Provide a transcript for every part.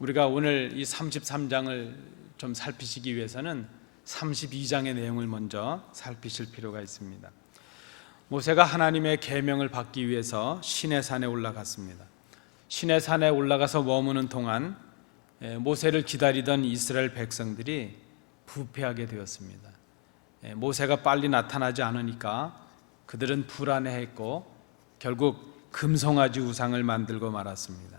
우리가 오늘 이 33장을 좀 살피시기 위해서는 32장의 내용을 먼저 살피실 필요가 있습니다. 모세가 하나님의 계명을 받기 위해서 시내산에 올라갔습니다. 시내산에 올라가서 머무는 동안 모세를 기다리던 이스라엘 백성들이 부패하게 되었습니다. 모세가 빨리 나타나지 않으니까 그들은 불안해했고 결국 금송아지 우상을 만들고 말았습니다.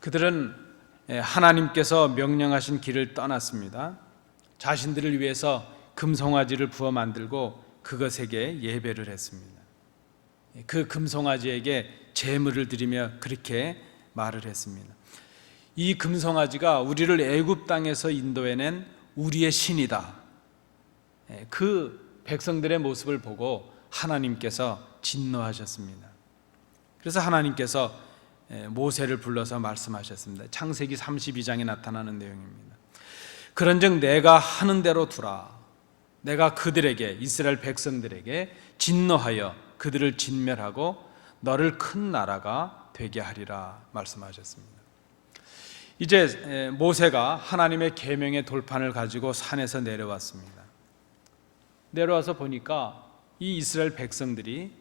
그들은 하나님께서 명령하신 길을 떠났습니다. 자신들을 위해서 금송아지를 부어 만들고 그것에게 예배를 했습니다. 그 금송아지에게 제물을 드리며 그렇게 말을 했습니다. 이 금송아지가 우리를 애굽 땅에서 인도해낸 우리의 신이다. 그 백성들의 모습을 보고 하나님께서 진노하셨습니다. 그래서 하나님께서 모세를 불러서 말씀하셨습니다. 창세기 32장에 나타나는 내용입니다. 그런즉 내가 하는 대로 두라. 내가 그들에게, 이스라엘 백성들에게 진노하여 그들을 진멸하고 너를 큰 나라가 되게 하리라 말씀하셨습니다. 이제 모세가 하나님의 계명의 돌판을 가지고 산에서 내려왔습니다. 내려와서 보니까 이 이스라엘 백성들이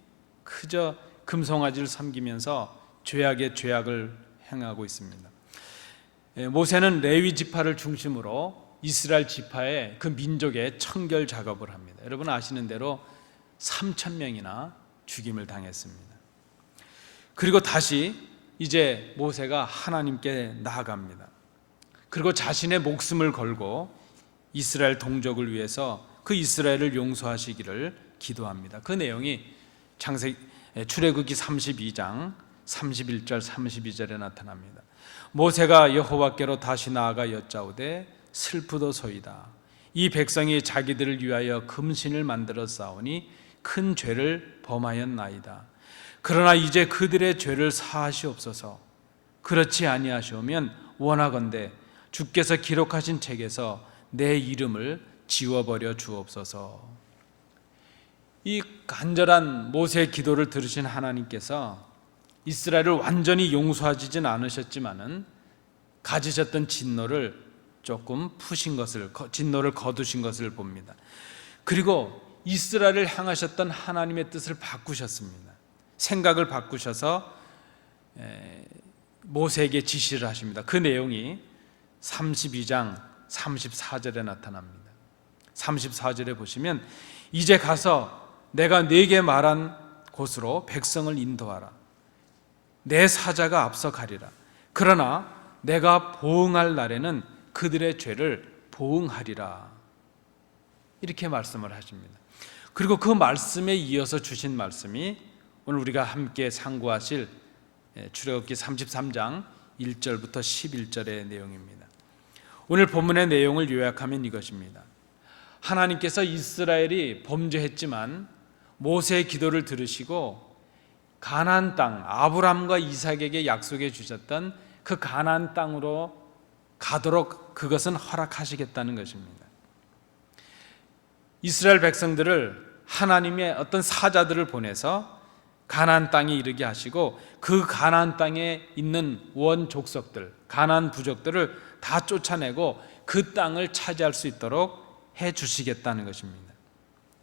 그저 금송아지를 섬기면서 죄악의 죄악을 행하고 있습니다. 모세는 레위 지파를 중심으로 이스라엘 지파의 그 민족의 청결 작업을 합니다. 여러분 아시는 대로 3,000명이나 죽임을 당했습니다. 그리고 다시 이제 모세가 하나님께 나아갑니다. 그리고 자신의 목숨을 걸고 이스라엘 동족을 위해서 그 이스라엘을 용서하시기를 기도합니다. 그 내용이 출애굽기 32장 31절 32절에 나타납니다. 모세가 여호와께로 다시 나아가 여짜오되 슬프도소이다. 이 백성이 자기들을 위하여 금신을 만들어 싸우니 큰 죄를 범하였나이다. 그러나 이제 그들의 죄를 사하시옵소서. 그렇지 아니하시오면 원하건대 주께서 기록하신 책에서 내 이름을 지워버려 주옵소서. 이 간절한 모세의 기도를 들으신 하나님께서 이스라엘을 완전히 용서하지는 않으셨지만은 가지셨던 진노를 조금 푸신 것을, 진노를 거두신 것을 봅니다. 그리고 이스라엘을 향하셨던 하나님의 뜻을 바꾸셨습니다. 생각을 바꾸셔서 모세에게 지시를 하십니다. 그 내용이 32장 34절에 나타납니다. 34절에 보시면 이제 가서 내가 네게 말한 곳으로 백성을 인도하라. 내 사자가 앞서 가리라. 그러나 내가 보응할 날에는 그들의 죄를 보응하리라. 이렇게 말씀을 하십니다. 그리고 그 말씀에 이어서 주신 말씀이 오늘 우리가 함께 상고하실 출애굽기 33장 1절부터 11절의 내용입니다. 오늘 본문의 내용을 요약하면 이것입니다. 하나님께서 이스라엘이 범죄했지만 모세의 기도를 들으시고 가나안 땅, 아브람과 이삭에게 약속해 주셨던 그 가나안 땅으로 가도록 그것은 허락하시겠다는 것입니다. 이스라엘 백성들을 하나님의 어떤 사자들을 보내서 가나안 땅에 이르게 하시고 그 가나안 땅에 있는 원 족속들, 가나안 부족들을 다 쫓아내고 그 땅을 차지할 수 있도록 해 주시겠다는 것입니다.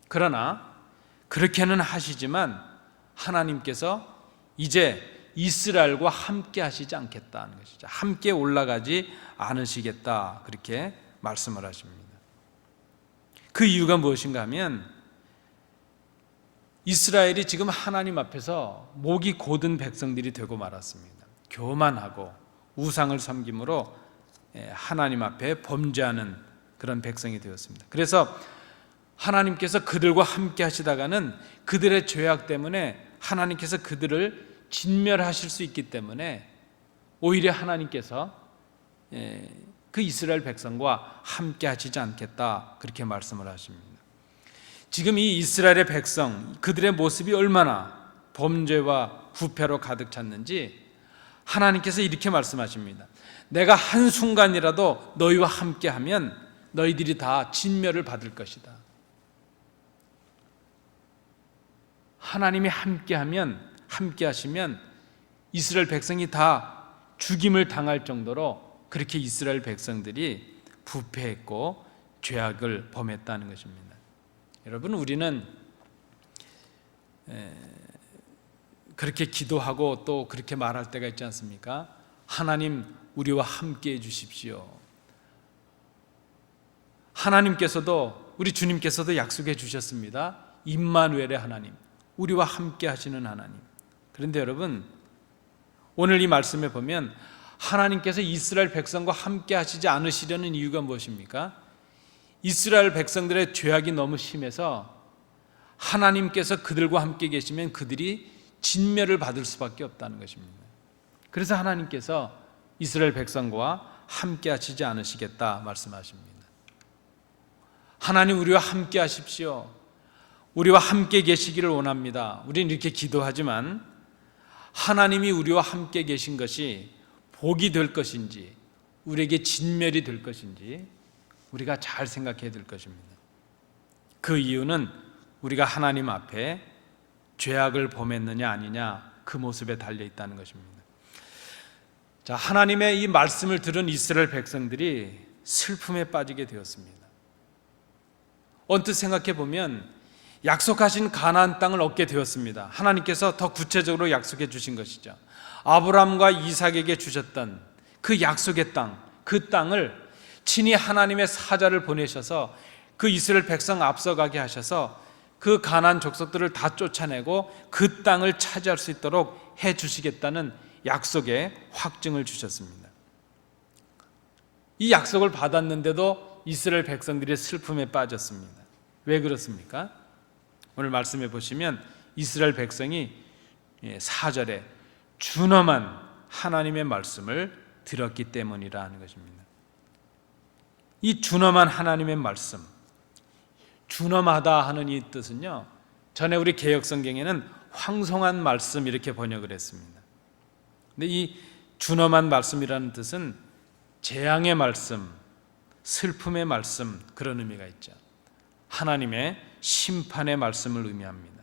그러나 그렇게는 하시지만 하나님께서 이제 이스라엘과 함께 하시지 않겠다는 것이죠. 함께 올라가지 않으시겠다 그렇게 말씀을 하십니다. 그 이유가 무엇인가 하면 이스라엘이 지금 하나님 앞에서 목이 곧은 백성들이 되고 말았습니다. 교만하고 우상을 섬김으로 하나님 앞에 범죄하는 그런 백성이 되었습니다. 그래서 하나님께서 그들과 함께 하시다가는 그들의 죄악 때문에 하나님께서 그들을 진멸하실 수 있기 때문에 오히려 하나님께서 그 이스라엘 백성과 함께 하시지 않겠다 그렇게 말씀을 하십니다. 지금 이 이스라엘의 백성, 그들의 모습이 얼마나 범죄와 부패로 가득 찼는지 하나님께서 이렇게 말씀하십니다. 내가 한순간이라도 너희와 함께하면 너희들이 다 진멸을 받을 것이다. 하나님이 함께 하시면 이스라엘 백성이 다 죽임을 당할 정도로 그렇게 이스라엘 백성들이 부패했고 죄악을 범했다는 것입니다. 여러분, 우리는 그렇게 기도하고 또 그렇게 말할 때가 있지 않습니까? 하나님, 우리와 함께 해 주십시오. 하나님께서도, 우리 주님께서도 약속해 주셨습니다. 임마누엘의 하나님, 우리와 함께 하시는 하나님. 그런데 여러분, 오늘 이 말씀에 보면 하나님께서 이스라엘 백성과 함께 하시지 않으시려는 이유가 무엇입니까? 이스라엘 백성들의 죄악이 너무 심해서 하나님께서 그들과 함께 계시면 그들이 진멸을 받을 수밖에 없다는 것입니다. 그래서 하나님께서 이스라엘 백성과 함께 하시지 않으시겠다 말씀하십니다. 하나님, 우리와 함께 하십시오. 우리와 함께 계시기를 원합니다. 우리는 이렇게 기도하지만 하나님이 우리와 함께 계신 것이 복이 될 것인지 우리에게 진멸이 될 것인지 우리가 잘 생각해야 될 것입니다. 그 이유는 우리가 하나님 앞에 죄악을 범했느냐 아니냐, 그 모습에 달려 있다는 것입니다. 자, 하나님의 이 말씀을 들은 이스라엘 백성들이 슬픔에 빠지게 되었습니다. 언뜻 생각해 보면 약속하신 가나안 땅을 얻게 되었습니다. 하나님께서 더 구체적으로 약속해 주신 것이죠. 아브라함과 이삭에게 주셨던 그 약속의 땅, 그 땅을 친히 하나님의 사자를 보내셔서 그 이스라엘 백성 앞서가게 하셔서 그 가나안 족속들을 다 쫓아내고 그 땅을 차지할 수 있도록 해 주시겠다는 약속의 확증을 주셨습니다. 이 약속을 받았는데도 이스라엘 백성들이 슬픔에 빠졌습니다. 왜 그렇습니까? 오늘 말씀해 보시면 이스라엘 백성이 4절에 준엄한 하나님의 말씀을 들었기 때문이라 하는 것입니다. 이 준엄한 하나님의 말씀, 준엄하다 하는 이 뜻은요, 전에 우리 개역성경에는 황송한 말씀 이렇게 번역을 했습니다. 근데 이 준엄한 말씀이라는 뜻은 재앙의 말씀, 슬픔의 말씀, 그런 의미가 있죠. 하나님의 심판의 말씀을 의미합니다.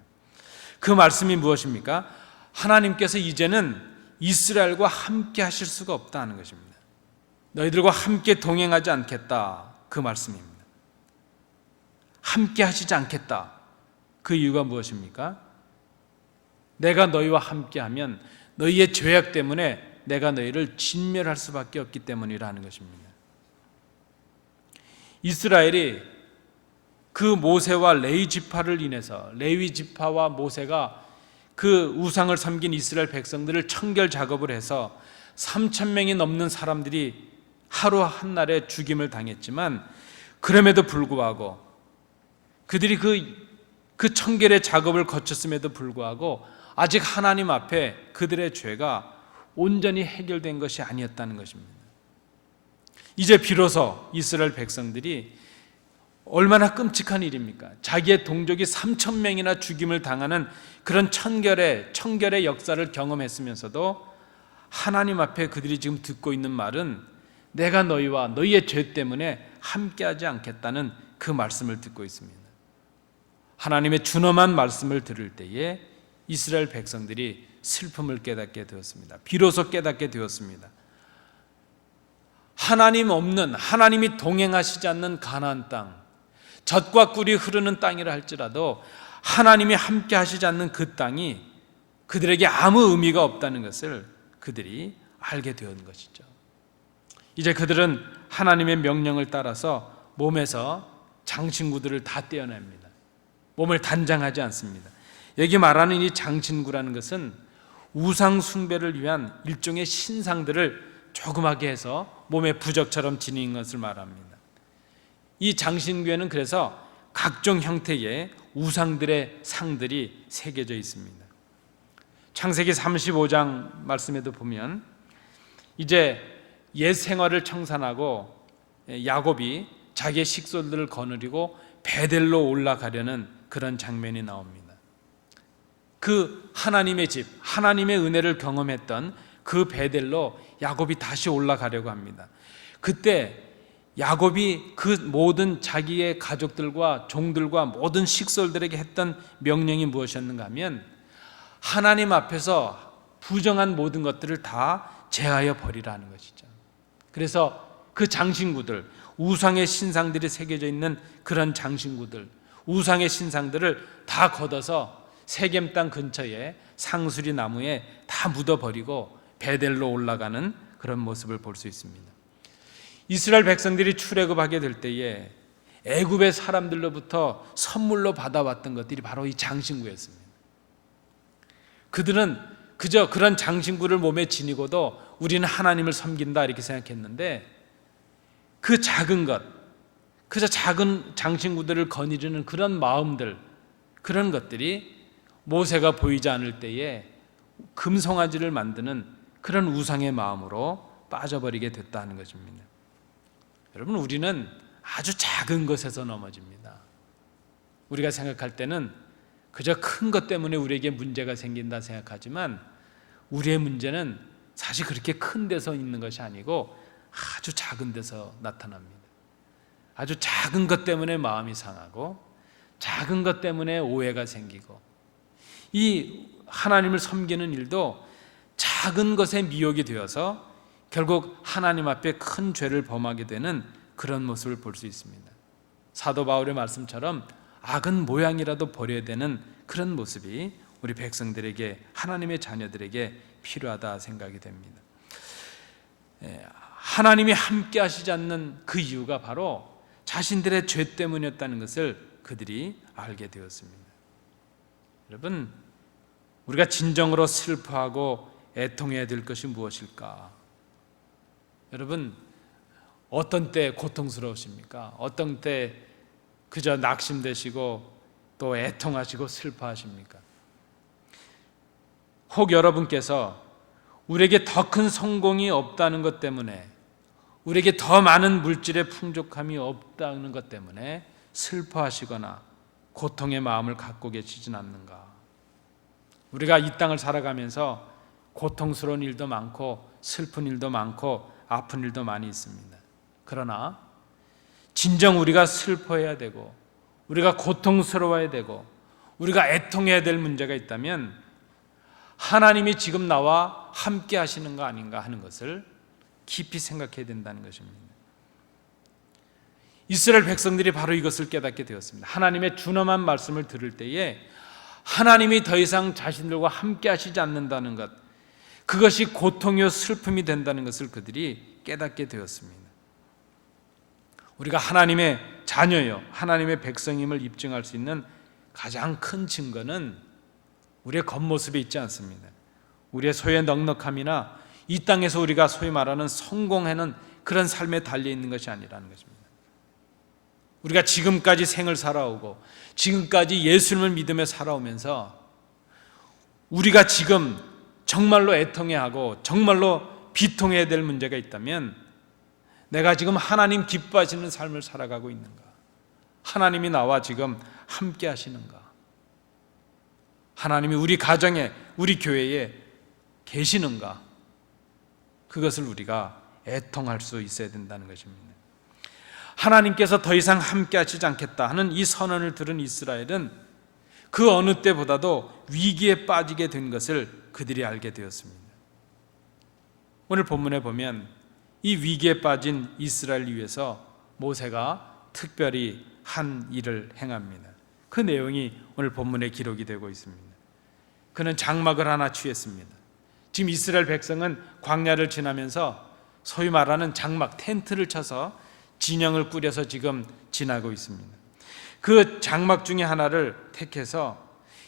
그 말씀이 무엇입니까? 하나님께서 이제는 이스라엘과 함께 하실 수가 없다는 것입니다. 너희들과 함께 동행하지 않겠다, 그 말씀입니다. 함께 하시지 않겠다. 그 이유가 무엇입니까? 내가 너희와 함께하면 너희의 죄악 때문에 내가 너희를 진멸할 수밖에 없기 때문이라는 것입니다. 이스라엘이 그 모세와 레위 지파를 인해서, 레위 지파와 모세가 그 우상을 섬긴 이스라엘 백성들을 청결 작업을 해서 3,000명이 넘는 사람들이 하루 한날에 죽임을 당했지만, 그럼에도 불구하고 그들이 그 청결의 작업을 거쳤음에도 불구하고 아직 하나님 앞에 그들의 죄가 온전히 해결된 것이 아니었다는 것입니다. 이제 비로소 이스라엘 백성들이, 얼마나 끔찍한 일입니까? 자기의 동족이 3,000명이나 죽임을 당하는 그런 청결의 역사를 경험했으면서도 하나님 앞에 그들이 지금 듣고 있는 말은 내가 너희와 너희의 죄 때문에 함께하지 않겠다는 그 말씀을 듣고 있습니다. 하나님의 준엄한 말씀을 들을 때에 이스라엘 백성들이 슬픔을 깨닫게 되었습니다. 비로소 깨닫게 되었습니다. 하나님 없는, 하나님이 동행하시지 않는 가나안 땅, 젖과 꿀이 흐르는 땅이라 할지라도 하나님이 함께 하시지 않는 그 땅이 그들에게 아무 의미가 없다는 것을 그들이 알게 된 것이죠. 이제 그들은 하나님의 명령을 따라서 몸에서 장신구들을 다 떼어냅니다. 몸을 단장하지 않습니다. 여기 말하는 이 장신구라는 것은 우상 숭배를 위한 일종의 신상들을 조그맣게 해서 몸에 부적처럼 지닌 것을 말합니다. 이 장신구에는 그래서 각종 형태의 우상들의 상들이 새겨져 있습니다. 창세기 35장 말씀에도 보면 이제 옛 생활을 청산하고 야곱이 자기의 식솔들을 거느리고 베델로 올라가려는 그런 장면이 나옵니다. 그 하나님의 집, 하나님의 은혜를 경험했던 그 베델로 야곱이 다시 올라가려고 합니다. 그때 야곱이 그 모든 자기의 가족들과 종들과 모든 식솔들에게 했던 명령이 무엇이었는가 하면 하나님 앞에서 부정한 모든 것들을 다 제하여 버리라는 것이죠. 그래서 그 장신구들, 우상의 신상들이 새겨져 있는 그런 장신구들, 우상의 신상들을 다 걷어서 세겜 땅 근처에 상수리 나무에 다 묻어버리고 베델로 올라가는 그런 모습을 볼 수 있습니다. 이스라엘 백성들이 출애굽하게 될 때에 애굽의 사람들로부터 선물로 받아왔던 것들이 바로 이 장신구였습니다. 그들은 그저 그런 장신구를 몸에 지니고도 우리는 하나님을 섬긴다 이렇게 생각했는데, 그 작은 것, 그저 작은 장신구들을 거느리는 그런 마음들, 그런 것들이 모세가 보이지 않을 때에 금송아지를 만드는 그런 우상의 마음으로 빠져버리게 됐다는 것입니다. 여러분, 우리는 아주 작은 것에서 넘어집니다. 우리가 생각할 때는 그저 큰 것 때문에 우리에게 문제가 생긴다 생각하지만, 우리의 문제는 사실 그렇게 큰 데서 있는 것이 아니고 아주 작은 데서 나타납니다. 아주 작은 것 때문에 마음이 상하고, 작은 것 때문에 오해가 생기고, 이 하나님을 섬기는 일도 작은 것에 미혹이 되어서 결국 하나님 앞에 큰 죄를 범하게 되는 그런 모습을 볼 수 있습니다. 사도 바울의 말씀처럼 악은 모양이라도 버려야 되는 그런 모습이 우리 백성들에게, 하나님의 자녀들에게 필요하다 생각이 됩니다. 하나님이 함께 하시지 않는 그 이유가 바로 자신들의 죄 때문이었다는 것을 그들이 알게 되었습니다. 여러분, 우리가 진정으로 슬퍼하고 애통해야 될 것이 무엇일까? 여러분, 어떤 때 고통스러우십니까? 어떤 때 그저 낙심되시고 또 애통하시고 슬퍼하십니까? 혹 여러분께서 우리에게 더 큰 성공이 없다는 것 때문에, 우리에게 더 많은 물질의 풍족함이 없다는 것 때문에 슬퍼하시거나 고통의 마음을 갖고 계시진 않는가? 우리가 이 땅을 살아가면서 고통스러운 일도 많고 슬픈 일도 많고 아픈 일도 많이 있습니다. 그러나 진정 우리가 슬퍼해야 되고, 우리가 고통스러워야 되고, 우리가 애통해야 될 문제가 있다면 하나님이 지금 나와 함께 하시는 거 아닌가 하는 것을 깊이 생각해야 된다는 것입니다. 이스라엘 백성들이 바로 이것을 깨닫게 되었습니다. 하나님의 준엄한 말씀을 들을 때에 하나님이 더 이상 자신들과 함께 하시지 않는다는 것, 그것이 고통이요 슬픔이 된다는 것을 그들이 깨닫게 되었습니다. 우리가 하나님의 자녀요, 하나님의 백성임을 입증할 수 있는 가장 큰 증거는 우리의 겉모습에 있지 않습니다. 우리의 소의 넉넉함이나 이 땅에서 우리가 소위 말하는 성공하는 그런 삶에 달려있는 것이 아니라는 것입니다. 우리가 지금까지 생을 살아오고 지금까지 예수님을 믿으며 살아오면서 우리가 지금 정말로 애통해야 하고 정말로 비통해야 될 문제가 있다면, 내가 지금 하나님 기뻐하시는 삶을 살아가고 있는가? 하나님이 나와 지금 함께 하시는가? 하나님이 우리 가정에, 우리 교회에 계시는가? 그것을 우리가 애통할 수 있어야 된다는 것입니다. 하나님께서 더 이상 함께 하시지 않겠다 하는 이 선언을 들은 이스라엘은 그 어느 때보다도 위기에 빠지게 된 것을 그들이 알게 되었습니다. 오늘 본문에 보면 이 위기에 빠진 이스라엘을 위해서 모세가 특별히 한 일을 행합니다. 그 내용이 오늘 본문에 기록이 되고 있습니다. 그는 장막을 하나 취했습니다. 지금 이스라엘 백성은 광야를 지나면서 소위 말하는 장막, 텐트를 쳐서 진영을 꾸려서 지금 지나고 있습니다. 그 장막 중에 하나를 택해서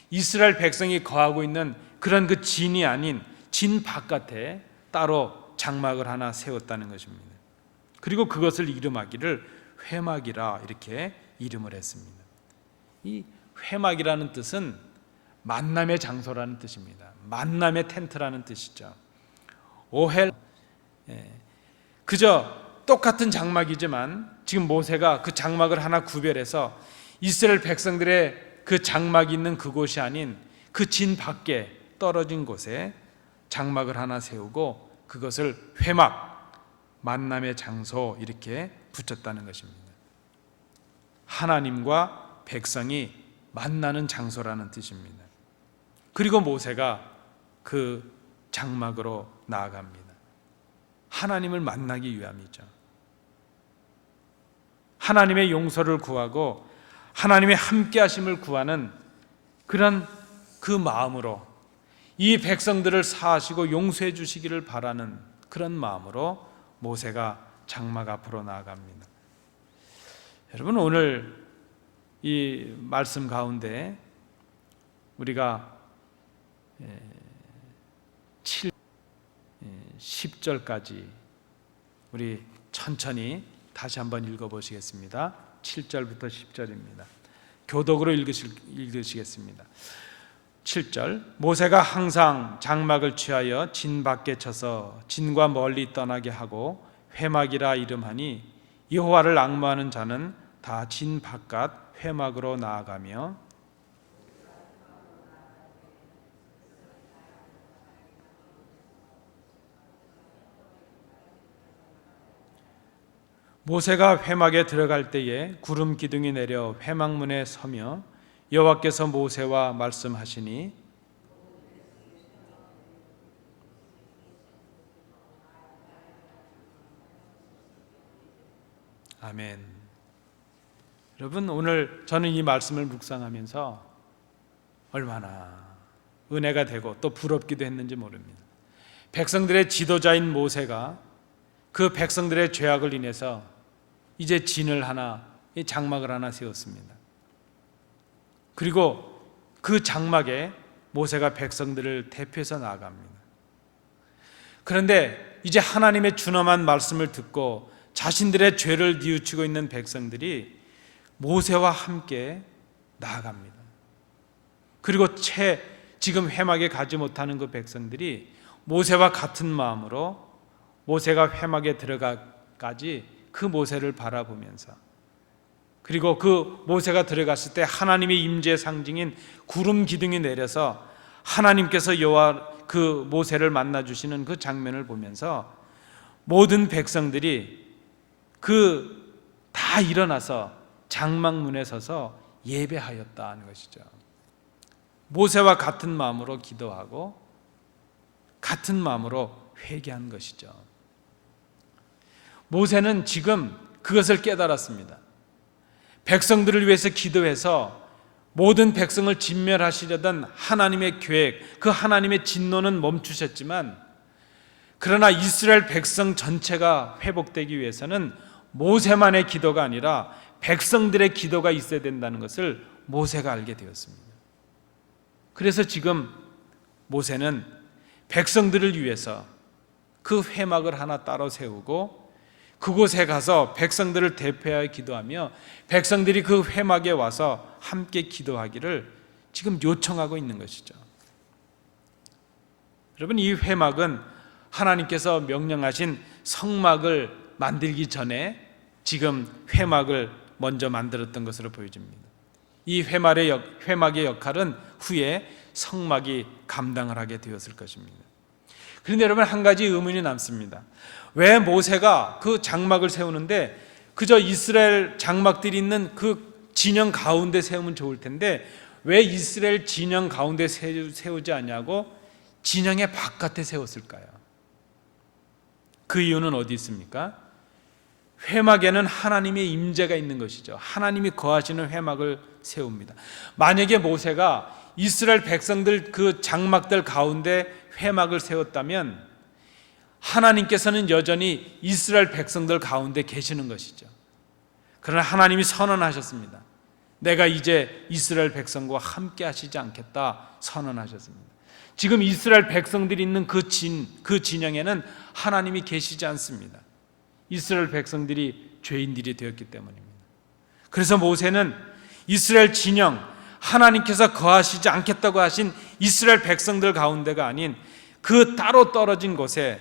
이스라엘 백성이 거하고 있는 그런 그 진이 아닌 진 바깥에 따로 장막을 하나 세웠다는 것입니다. 그리고 그것을 이름하기를 회막이라 이렇게 이름을 했습니다. 이 회막이라는 뜻은 만남의 장소라는 뜻입니다. 만남의 텐트라는 뜻이죠. 오헬, 그저 똑같은 장막이지만 지금 모세가 그 장막을 하나 구별해서 이스라엘 백성들의 그 장막이 있는 그곳이 아닌 그 진 밖에 떨어진 곳에 장막을 하나 세우고 그것을 회막, 만남의 장소 이렇게 붙였다는 것입니다. 하나님과 백성이 만나는 장소라는 뜻입니다. 그리고 모세가 그 장막으로 나아갑니다. 하나님을 만나기 위함이죠. 하나님의 용서를 구하고 하나님의 함께 하심을 구하는 그런 그 마음으로, 이 백성들을 사하시고 용서해 주시기를 바라는 그런 마음으로 모세가 장막 앞으로 나아갑니다. 여러분, 오늘 이 말씀 가운데 우리가 10절까지 우리 천천히 다시 한번 읽어보시겠습니다. 7절부터 10절입니다. 교독으로 읽으시겠습니다. 7절. 모세가 항상 장막을 취하여 진 밖에 쳐서 진과 멀리 떠나게 하고 회막이라 이름하니 여호와를 앙모하는 자는 다 진 바깥 회막으로 나아가며 모세가 회막에 들어갈 때에 구름 기둥이 내려 회막문에 서며 여호와께서 모세와 말씀하시니 아멘. 여러분, 오늘 저는 이 말씀을 묵상하면서 얼마나 은혜가 되고 또 부럽기도 했는지 모릅니다. 백성들의 지도자인 모세가 그 백성들의 죄악을 인해서 이제 진을 하나, 장막을 하나 세웠습니다. 그리고 그 장막에 모세가 백성들을 대표해서 나아갑니다. 그런데 이제 하나님의 준엄한 말씀을 듣고 자신들의 죄를 뉘우치고 있는 백성들이 모세와 함께 나아갑니다. 그리고 지금 회막에 가지 못하는 그 백성들이 모세와 같은 마음으로 모세가 회막에 들어가까지 그 모세를 바라보면서, 그리고 그 모세가 들어갔을 때 하나님의 임재의 상징인 구름 기둥이 내려서 하나님께서 여호와 그 모세를 만나 주시는 그 장면을 보면서 모든 백성들이 다 일어나서 장막문에 서서 예배하였다는 것이죠. 모세와 같은 마음으로 기도하고 같은 마음으로 회개한 것이죠. 모세는 지금 그것을 깨달았습니다. 백성들을 위해서 기도해서 모든 백성을 진멸하시려던 하나님의 계획, 그 하나님의 진노는 멈추셨지만, 그러나 이스라엘 백성 전체가 회복되기 위해서는 모세만의 기도가 아니라 백성들의 기도가 있어야 된다는 것을 모세가 알게 되었습니다. 그래서 지금 모세는 백성들을 위해서 그 회막을 하나 따로 세우고 그곳에 가서 백성들을 대표하여 기도하며 백성들이 그 회막에 와서 함께 기도하기를 지금 요청하고 있는 것이죠. 여러분, 이 회막은 하나님께서 명령하신 성막을 만들기 전에 지금 회막을 먼저 만들었던 것으로 보여집니다. 이 회막의 역할은 후에 성막이 감당을 하게 되었을 것입니다. 그런데 여러분, 한 가지 의문이 남습니다. 왜 모세가 그 장막을 세우는데 그저 이스라엘 장막들이 있는 그 진영 가운데 세우면 좋을 텐데 왜 이스라엘 진영 가운데 세우지 않냐고 진영의 바깥에 세웠을까요? 그 이유는 어디 있습니까? 회막에는 하나님의 임재가 있는 것이죠. 하나님이 거하시는 회막을 세웁니다. 만약에 모세가 이스라엘 백성들 그 장막들 가운데 회막을 세웠다면 하나님께서는 여전히 이스라엘 백성들 가운데 계시는 것이죠. 그러나 하나님이 선언하셨습니다. 내가 이제 이스라엘 백성과 함께 하시지 않겠다 선언하셨습니다. 지금 이스라엘 백성들이 있는 그 진영에는 하나님이 계시지 않습니다. 이스라엘 백성들이 죄인들이 되었기 때문입니다. 그래서 모세는 이스라엘 진영, 하나님께서 거하시지 않겠다고 하신 이스라엘 백성들 가운데가 아닌 그 따로 떨어진 곳에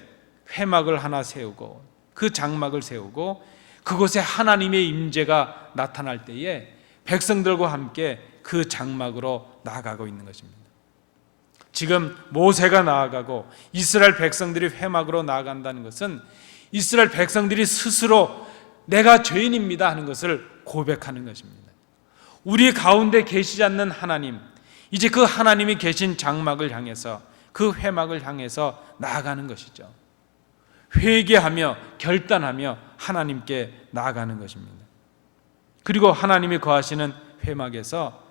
회막을 하나 세우고 그 장막을 세우고 그곳에 하나님의 임재가 나타날 때에 백성들과 함께 그 장막으로 나아가고 있는 것입니다. 지금 모세가 나아가고 이스라엘 백성들이 회막으로 나아간다는 것은 이스라엘 백성들이 스스로 내가 죄인입니다 하는 것을 고백하는 것입니다. 우리 가운데 계시지 않는 하나님, 이제 그 하나님이 계신 장막을 향해서 그 회막을 향해서 나아가는 것이죠. 회개하며 결단하며 하나님께 나아가는 것입니다. 그리고 하나님이 거하시는 회막에서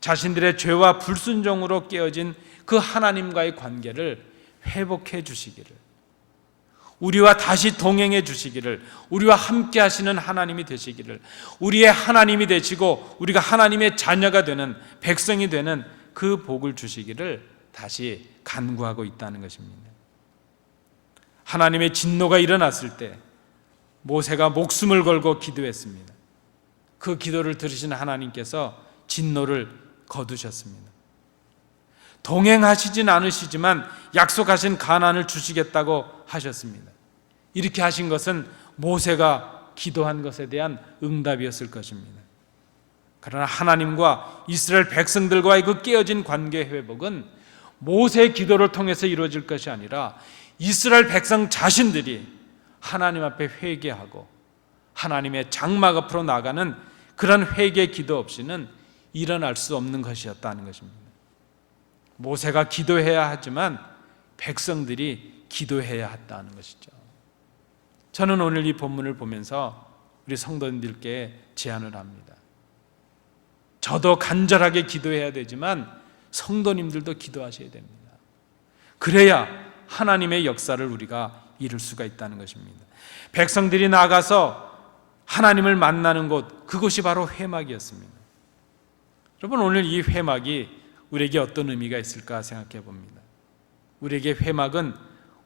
자신들의 죄와 불순종으로 깨어진 그 하나님과의 관계를 회복해 주시기를, 우리와 다시 동행해 주시기를, 우리와 함께 하시는 하나님이 되시기를, 우리의 하나님이 되시고 우리가 하나님의 자녀가 되는, 백성이 되는 그 복을 주시기를 다시 간구하고 있다는 것입니다. 하나님의 진노가 일어났을 때 모세가 목숨을 걸고 기도했습니다. 그 기도를 들으신 하나님께서 진노를 거두셨습니다. 동행하시진 않으시지만 약속하신 가나안을 주시겠다고 하셨습니다. 이렇게 하신 것은 모세가 기도한 것에 대한 응답이었을 것입니다. 그러나 하나님과 이스라엘 백성들과의 그 깨어진 관계 회복은 모세의 기도를 통해서 이루어질 것이 아니라 이스라엘 백성 자신들이 하나님 앞에 회개하고 하나님의 장막 앞으로 나가는 그런 회개 기도 없이는 일어날 수 없는 것이었다는 것입니다. 모세가 기도해야 하지만 백성들이 기도해야 했다는 것이죠. 저는 오늘 이 본문을 보면서 우리 성도님들께 제안을 합니다. 저도 간절하게 기도해야 되지만 성도님들도 기도하셔야 됩니다. 그래야 하나님의 역사를 우리가 이룰 수가 있다는 것입니다. 백성들이 나가서 하나님을 만나는 곳, 그곳이 바로 회막이었습니다. 여러분, 오늘 이 회막이 우리에게 어떤 의미가 있을까 생각해 봅니다. 우리에게 회막은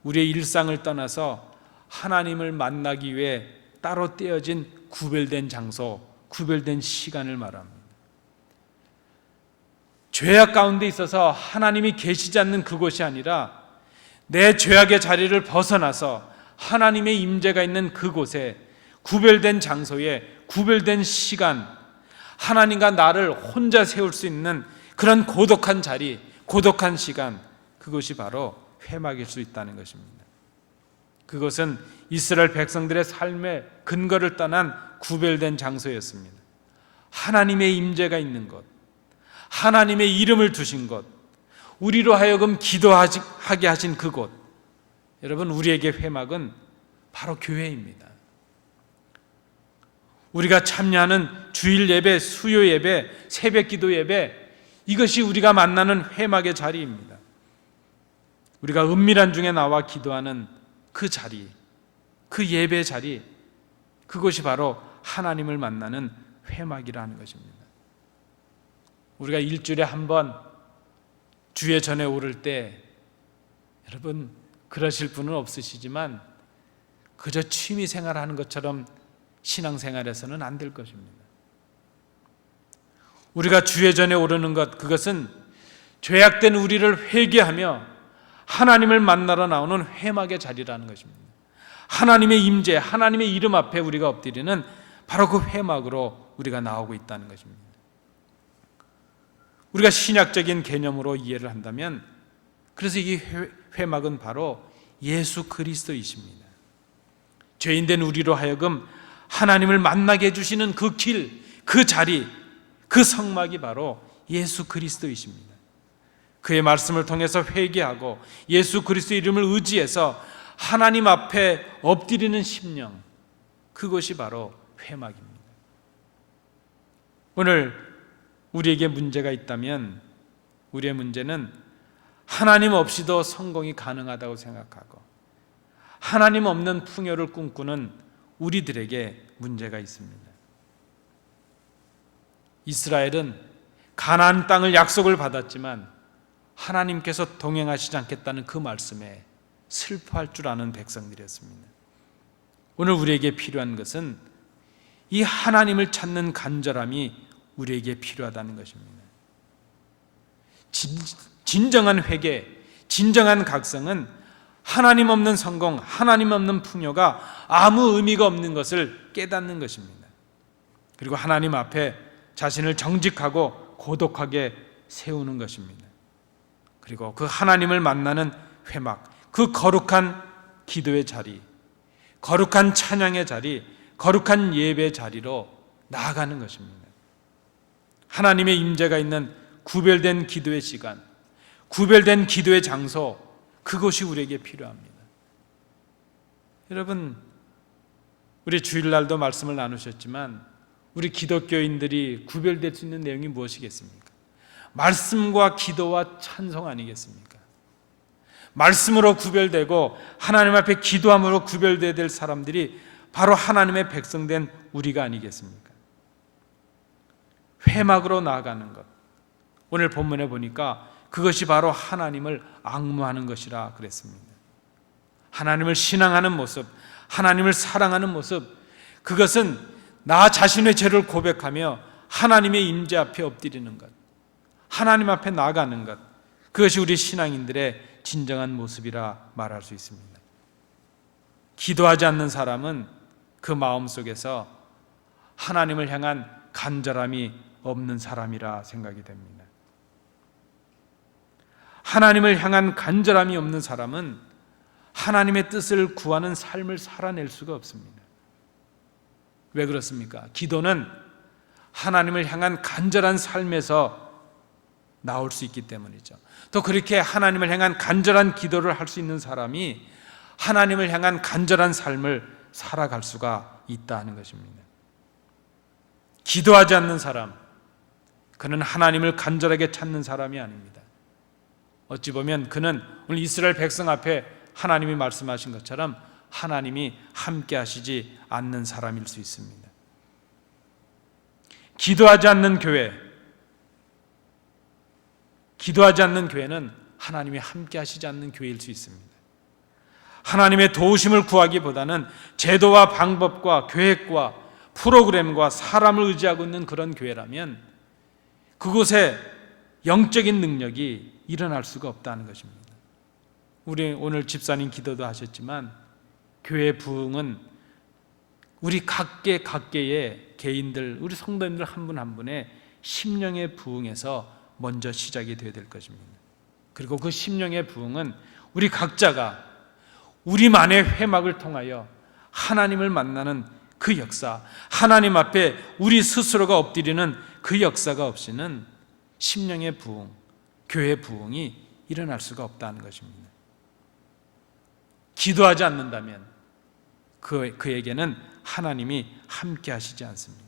우리의 일상을 떠나서 하나님을 만나기 위해 따로 떼어진 구별된 장소, 구별된 시간을 말합니다. 죄악 가운데 있어서 하나님이 계시지 않는 그곳이 아니라 내 죄악의 자리를 벗어나서 하나님의 임재가 있는 그곳에, 구별된 장소에, 구별된 시간, 하나님과 나를 혼자 세울 수 있는 그런 고독한 자리, 고독한 시간, 그것이 바로 회막일 수 있다는 것입니다. 그것은 이스라엘 백성들의 삶의 근거를 떠난 구별된 장소였습니다. 하나님의 임재가 있는 곳, 하나님의 이름을 두신 곳, 우리로 하여금 기도하게 하신 그곳. 여러분, 우리에게 회막은 바로 교회입니다. 우리가 참여하는 주일 예배, 수요 예배, 새벽 기도 예배, 이것이 우리가 만나는 회막의 자리입니다. 우리가 은밀한 중에 나와 기도하는 그 자리, 그 예배 자리, 그것이 바로 하나님을 만나는 회막이라는 것입니다. 우리가 일주일에 한 번 주의 전에 오를 때, 여러분 그러실 분은 없으시지만 그저 취미 생활하는 것처럼 신앙생활에서는 안 될 것입니다. 우리가 주의 전에 오르는 것, 그것은 죄악된 우리를 회개하며 하나님을 만나러 나오는 회막의 자리라는 것입니다. 하나님의 임재, 하나님의 이름 앞에 우리가 엎드리는 바로 그 회막으로 우리가 나오고 있다는 것입니다. 우리가 신약적인 개념으로 이해를 한다면, 그래서 이 회막은 바로 예수 그리스도이십니다. 죄인된 우리로 하여금 하나님을 만나게 해주시는 그 길, 그 자리, 그 성막이 바로 예수 그리스도이십니다. 그의 말씀을 통해서 회개하고 예수 그리스도의 이름을 의지해서 하나님 앞에 엎드리는 심령, 그것이 바로 회막입니다. 오늘 우리에게 문제가 있다면 우리의 문제는 하나님 없이도 성공이 가능하다고 생각하고 하나님 없는 풍요를 꿈꾸는 우리들에게 문제가 있습니다. 이스라엘은 가나안 땅을 약속을 받았지만 하나님께서 동행하시지 않겠다는 그 말씀에 슬퍼할 줄 아는 백성들이었습니다. 오늘 우리에게 필요한 것은 이 하나님을 찾는 간절함이 우리에게 필요하다는 것입니다. 진정한 회개, 진정한 각성은 하나님 없는 성공, 하나님 없는 풍요가 아무 의미가 없는 것을 깨닫는 것입니다. 그리고 하나님 앞에 자신을 정직하고 고독하게 세우는 것입니다. 그리고 그 하나님을 만나는 회막, 그 거룩한 기도의 자리, 거룩한 찬양의 자리, 거룩한 예배의 자리로 나아가는 것입니다. 하나님의 임재가 있는 구별된 기도의 시간, 구별된 기도의 장소, 그것이 우리에게 필요합니다. 여러분, 우리 주일날도 말씀을 나누셨지만 우리 기독교인들이 구별될 수 있는 내용이 무엇이겠습니까? 말씀과 기도와 찬송 아니겠습니까? 말씀으로 구별되고 하나님 앞에 기도함으로 구별되어야 될 사람들이 바로 하나님의 백성된 우리가 아니겠습니까? 회막으로 나아가는 것, 오늘 본문에 보니까 그것이 바로 하나님을 앙무하는 것이라 그랬습니다. 하나님을 신앙하는 모습, 하나님을 사랑하는 모습, 그것은 나 자신의 죄를 고백하며 하나님의 임재 앞에 엎드리는 것, 하나님 앞에 나아가는 것, 그것이 우리 신앙인들의 진정한 모습이라 말할 수 있습니다. 기도하지 않는 사람은 그 마음속에서 하나님을 향한 간절함이 없는 사람이라 생각이 됩니다. 하나님을 향한 간절함이 없는 사람은 하나님의 뜻을 구하는 삶을 살아낼 수가 없습니다. 왜 그렇습니까? 기도는 하나님을 향한 간절한 삶에서 나올 수 있기 때문이죠. 또 그렇게 하나님을 향한 간절한 기도를 할 수 있는 사람이 하나님을 향한 간절한 삶을 살아갈 수가 있다는 것입니다. 기도하지 않는 사람, 그는 하나님을 간절하게 찾는 사람이 아닙니다. 어찌 보면 그는 오늘 이스라엘 백성 앞에 하나님이 말씀하신 것처럼 하나님이 함께 하시지 않는 사람일 수 있습니다. 기도하지 않는 교회는 하나님이 함께 하시지 않는 교회일 수 있습니다. 하나님의 도우심을 구하기보다는 제도와 방법과 계획과 프로그램과 사람을 의지하고 있는 그런 교회라면 그곳에 영적인 능력이 일어날 수가 없다는 것입니다. 우리 오늘 집사님 기도도 하셨지만 교회 부흥은 우리 각계의 개인들, 우리 성도님들 한 분 한 분의 심령의 부흥에서 먼저 시작이 되어야 될 것입니다. 그리고 그 심령의 부흥은 우리 각자가 우리만의 회막을 통하여 하나님을 만나는 그 역사, 하나님 앞에 우리 스스로가 엎드리는 그 역사가 없이는 심령의 부흥, 교회 부흥이 일어날 수가 없다는 것입니다. 기도하지 않는다면 그에게는 하나님이 함께 하시지 않습니다.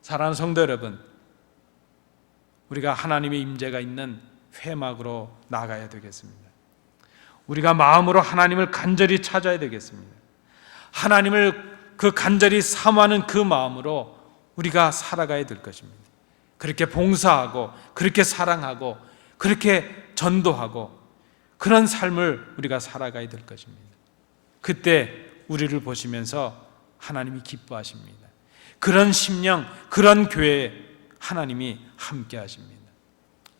사랑하는 성도 여러분, 우리가 하나님의 임재가 있는 회막으로 나가야 되겠습니다. 우리가 마음으로 하나님을 간절히 찾아야 되겠습니다. 하나님을 그 간절히 사모하는 그 마음으로 우리가 살아가야 될 것입니다. 그렇게 봉사하고 그렇게 사랑하고 그렇게 전도하고 그런 삶을 우리가 살아가야 될 것입니다. 그때 우리를 보시면서 하나님이 기뻐하십니다. 그런 심령, 그런 교회에 하나님이 함께 하십니다.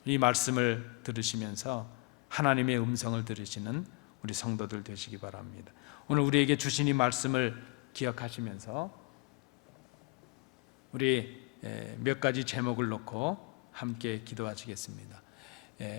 이 말씀을 들으시면서 하나님의 음성을 들으시는 우리 성도들 되시기 바랍니다. 오늘 우리에게 주신 이 말씀을 기억하시면서 우리 몇 가지 제목을 놓고 함께 기도하시겠습니다.